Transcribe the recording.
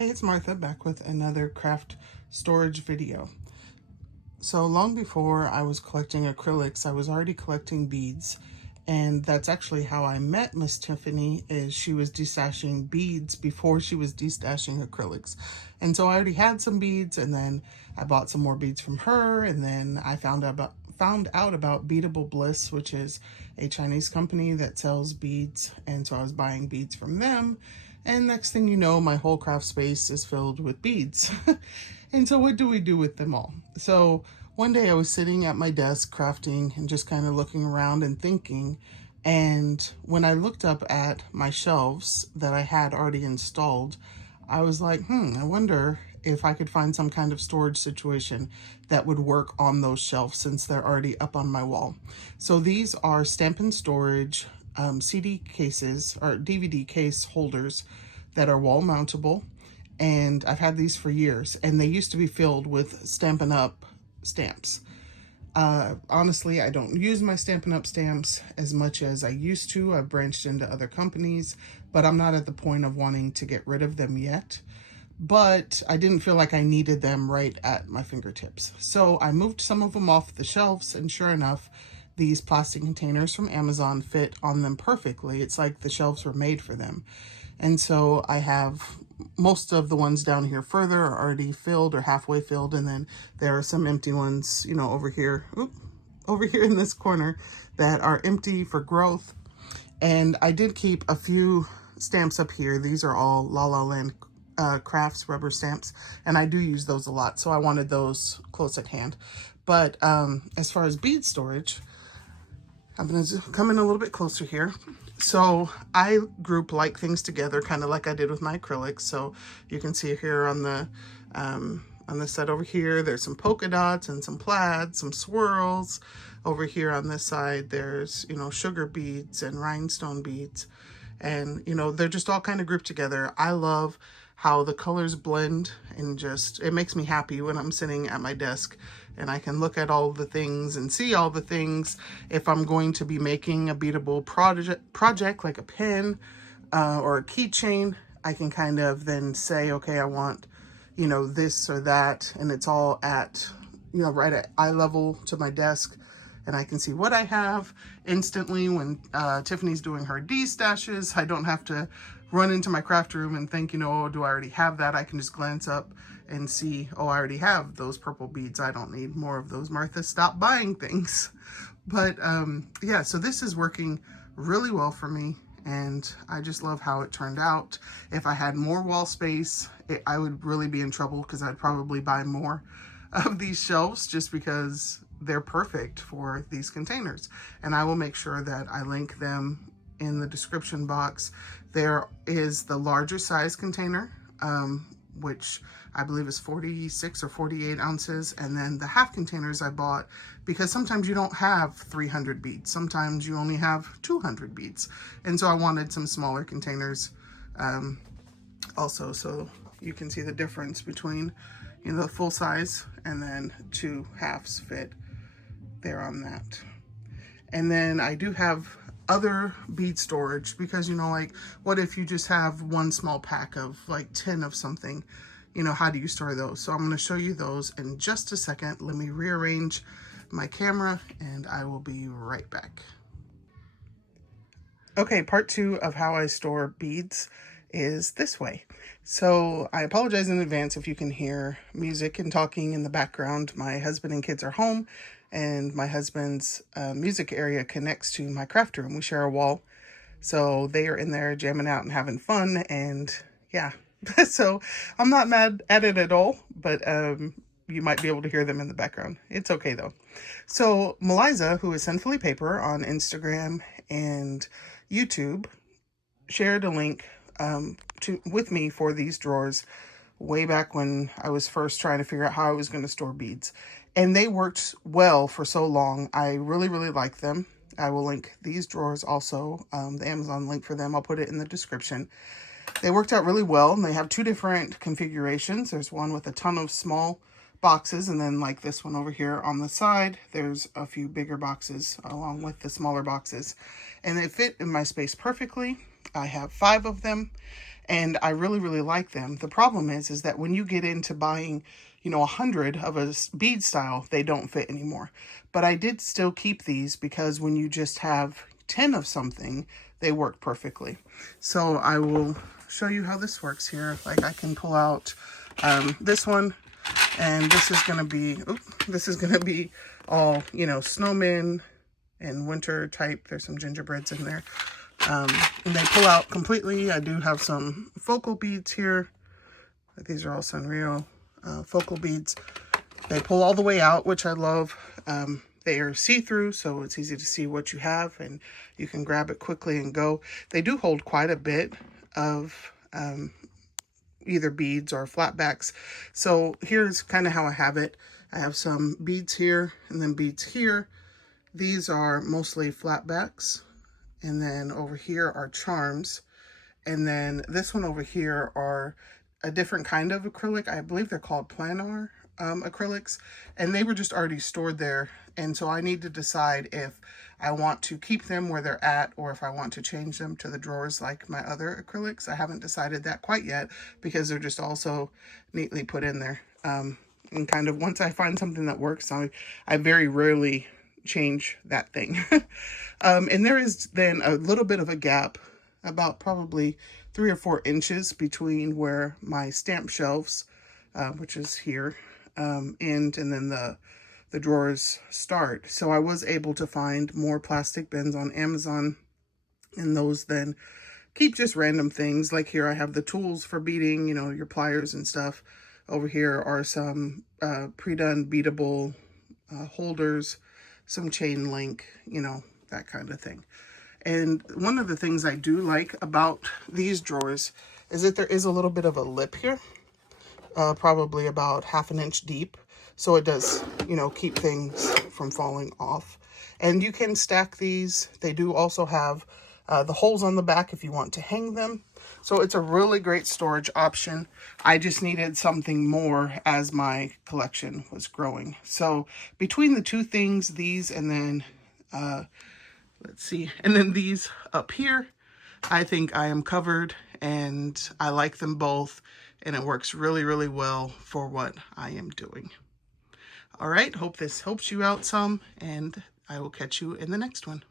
Hey, it's Martha back with another craft storage video. So long before I was collecting acrylics, I was already collecting beads. And that's actually how I met Miss Tiffany, is she was destashing beads before she was destashing acrylics. And so I already had some beads, and then I bought some more beads from her, and then I found out about Beadable Bliss, which is a Chinese company that sells beads. And so I was buying beads from them. And next thing you know, my whole craft space is filled with beads. And so what do we do with them all? So one day I was sitting at my desk crafting and just kind of looking around and thinking. And when I looked up at my shelves that I had already installed, I was like, I wonder if I could find some kind of storage situation that would work on those shelves since they're already up on my wall. So these are Stampin' Storage CD cases or DVD case holders that are wall mountable, and I've had these for years, and they used to be filled with Stampin' Up stamps. Honestly, I don't use my Stampin' Up stamps as much as I used to. I've branched into other companies, but I'm not at the point of wanting to get rid of them yet. But I didn't feel like I needed them right at my fingertips. So I moved some of them off the shelves, and sure enough, these plastic containers from Amazon fit on them perfectly. It's like the shelves were made for them. And so I have most of the ones down here further are already filled or halfway filled. And then there are some empty ones, you know, over here in this corner that are empty for growth. And I did keep a few stamps up here. These are all La La Land Crafts rubber stamps, and I do use those a lot, so I wanted those close at hand. But as far as bead storage, I'm going to come in a little bit closer here. So I group like things together, kind of like I did with my acrylics. So you can see here on this side over here, there's some polka dots and some plaid, some swirls. Over here on this side, there's, you know, sugar beads and rhinestone beads. And, you know, they're just all kind of grouped together. I love how the colors blend, and just, it makes me happy when I'm sitting at my desk and I can look at all the things and see all the things. If I'm going to be making a beadable project like a pin or a keychain, I can kind of then say, okay, I want, you know, this or that, and it's all at, you know, right at eye level to my desk. And I can see what I have instantly. When Tiffany's doing her destashes, I don't have to run into my craft room and think, you know, oh, do I already have that? I can just glance up and see, oh, I already have those purple beads. I don't need more of those. Martha, stop buying things. But yeah, so this is working really well for me, and I just love how it turned out. If I had more wall space, I would really be in trouble, because I'd probably buy more of these shelves just because they're perfect for these containers. And I will make sure that I link them in the description box. There is the larger size container, which I believe is 46 or 48 ounces. And then the half containers I bought because sometimes you don't have 300 beads. Sometimes you only have 200 beads. And so I wanted some smaller containers also, so you can see the difference between, you know, the full size and then two halves fit there on that. And then I do have other bead storage, because, you know, like, what if you just have one small pack of like 10 of something? You know, how do you store those? So I'm going to show you those in just a second. Let me rearrange my camera and I will be right back. Okay, part 2 of how I store beads is this way. So I apologize in advance if you can hear music and talking in the background. My husband and kids are home, and my husband's music area connects to my craft room. We share a wall, so they are in there jamming out and having fun, and yeah. So I'm not mad at it at all, but you might be able to hear them in the background. It's okay though. So Meliza, who is Sinfully Paper on Instagram and YouTube, shared a link with me for these drawers way back when I was first trying to figure out how I was going to store beads. And they worked well for so long. I really, really like them. I will link these drawers also, the Amazon link for them. I'll put it in the description. They worked out really well, and they have 2 different configurations. There's one with a ton of small boxes, and then like this one over here on the side, there's a few bigger boxes along with the smaller boxes. And they fit in my space perfectly. I have 5 of them. and I really, really like them. The problem is that when you get into buying, 100 of a bead style, they don't fit anymore. But I did still keep these because when you just have 10 of something, they work perfectly. So I will show you how this works here. Like I can pull out this one, and this is gonna be all, snowmen and winter type. There's some gingerbreads in there. And they pull out completely. I do have some focal beads here. These are all Sanrio focal beads. They pull all the way out, which I love. They are see-through, so it's easy to see what you have, and you can grab it quickly and go. They do hold quite a bit of either beads or flatbacks. So here's kind of how I have it. I have some beads here and then beads here. These are mostly flatbacks. And then over here are charms. And then this one over here are a different kind of acrylic. I believe they're called planar acrylics. And they were just already stored there. And so I need to decide if I want to keep them where they're at or if I want to change them to the drawers like my other acrylics. I haven't decided that quite yet because they're just also neatly put in there. And kind of once I find something that works, I very rarely change that thing. And there is then a little bit of a gap, about probably 3 or 4 inches between where my stamp shelves, which is here, end and then the drawers start. So I was able to find more plastic bins on Amazon, and those then keep just random things. Like here I have the tools for beading, your pliers and stuff. Over here are some pre-done beadable holders, some chain link, that kind of thing. And one of the things I do like about these drawers is that there is a little bit of a lip here, probably about 1/2 inch deep. So it does, keep things from falling off. And you can stack these. They do also have the holes on the back if you want to hang them. So it's a really great storage option. I just needed something more as my collection was growing. So between the two things, these and then, let's see, and then these up here, I think I am covered, and I like them both, and it works really, really well for what I am doing. All right, hope this helps you out some, and I will catch you in the next one.